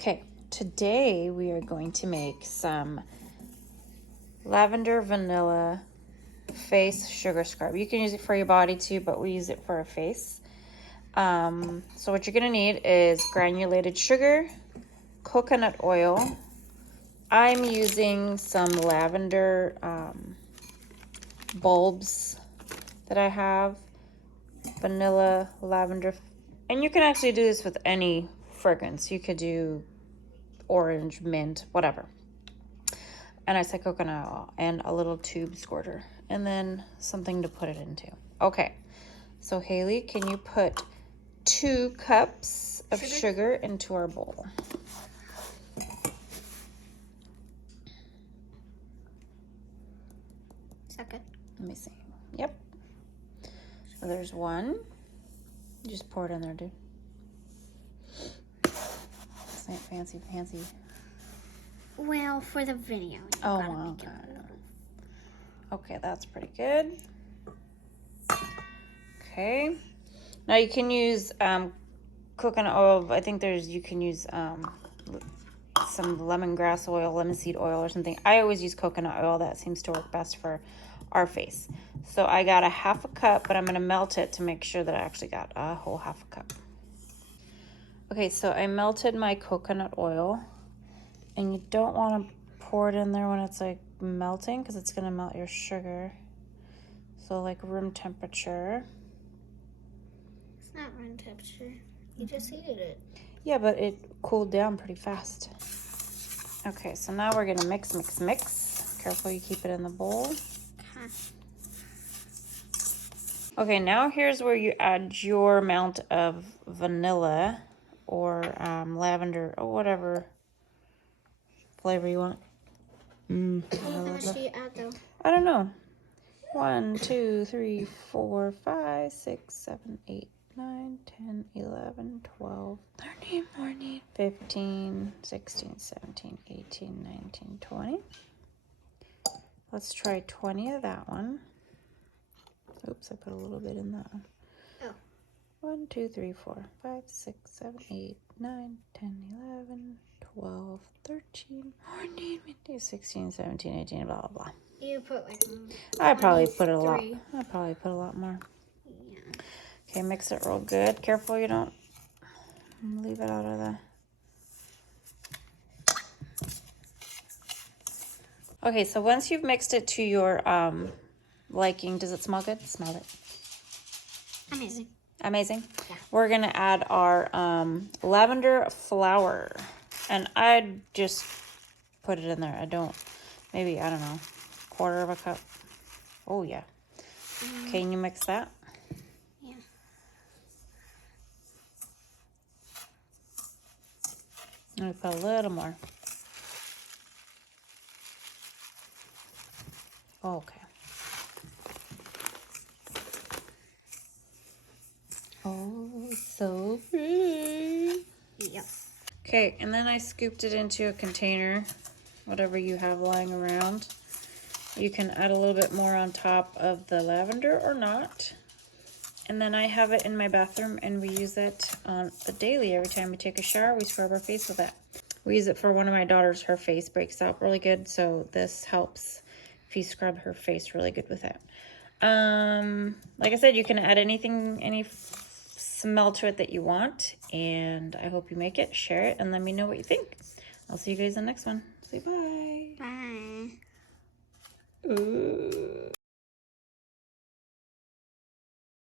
Okay, today we are going to make some lavender vanilla face sugar scrub. You can use it for your body too, but we use it for our face. So what you're gonna need is granulated sugar, coconut oil. I'm using some lavender bulbs that I have, vanilla, lavender, and you can actually do this with any fragrance. You could do orange, mint, whatever. And I said coconut oil and a little tube squirter and then something to put it into. Okay, so Haley, can you put 2 cups of sugar into our bowl? Is that good? Let me see. Yep. So there's 1. Just pour it in there, dude. This ain't fancy. Well, for the video. Oh, wow. Okay, that's pretty good. Okay. Now you can use coconut oil. I think you can use some lemongrass oil, linseed oil or something. I always use coconut oil. That seems to work best for our face. So I got a 1/2 cup, but I'm going to melt it to make sure that I actually got a whole 1/2 cup. Okay, so I melted my coconut oil. And you don't want to pour it in there when it's like melting because it's going to melt your sugar. So like room temperature. It's not room temperature. You just heated it. Yeah, but it cooled down pretty fast. Okay, so now we're going to mix. Careful you keep it in the bowl. Okay, now here's where you add your amount of vanilla or lavender or whatever flavor you want. How much do you add though? I don't know. 1, 2, 3, 4, 5, 6, 7, 8, 9, 10, 11, 12, 13, 14, 15, 16, 17, 18, 19, 20. Let's try 20 of that one. Oops, I put a little bit in that one. Oh. 1, 2, 3, 4, 5, 6, 7, 8, 9, 10, 11, 12, 13, 14, 15, 16, 17, 18, blah, blah, blah. You put like I probably put a lot. I probably put a lot more. Yeah. Okay, mix it real good. Careful you don't leave it out of the... Okay, so once you've mixed it to your liking, does it smell good? Smell it. Amazing. Yeah. We're gonna add our lavender flower, and I just put it in there. I don't know, 1/4 cup. Oh yeah. Can you mix that? Yeah. Let me put a little more. Okay. Oh, so pretty. Yep. Okay, and then I scooped it into a container, whatever you have lying around. You can add a little bit more on top of the lavender or not. And then I have it in my bathroom and we use it on a daily. Every time we take a shower, we scrub our face with it. We use it for one of my daughters. Her face breaks out really good, so this helps if you scrub her face really good with it. Like I said, you can add anything, any smell to it that you want, and I hope you make it, share it, and let me know what you think. I'll see you guys in the next one. Say bye. Bye. Ooh.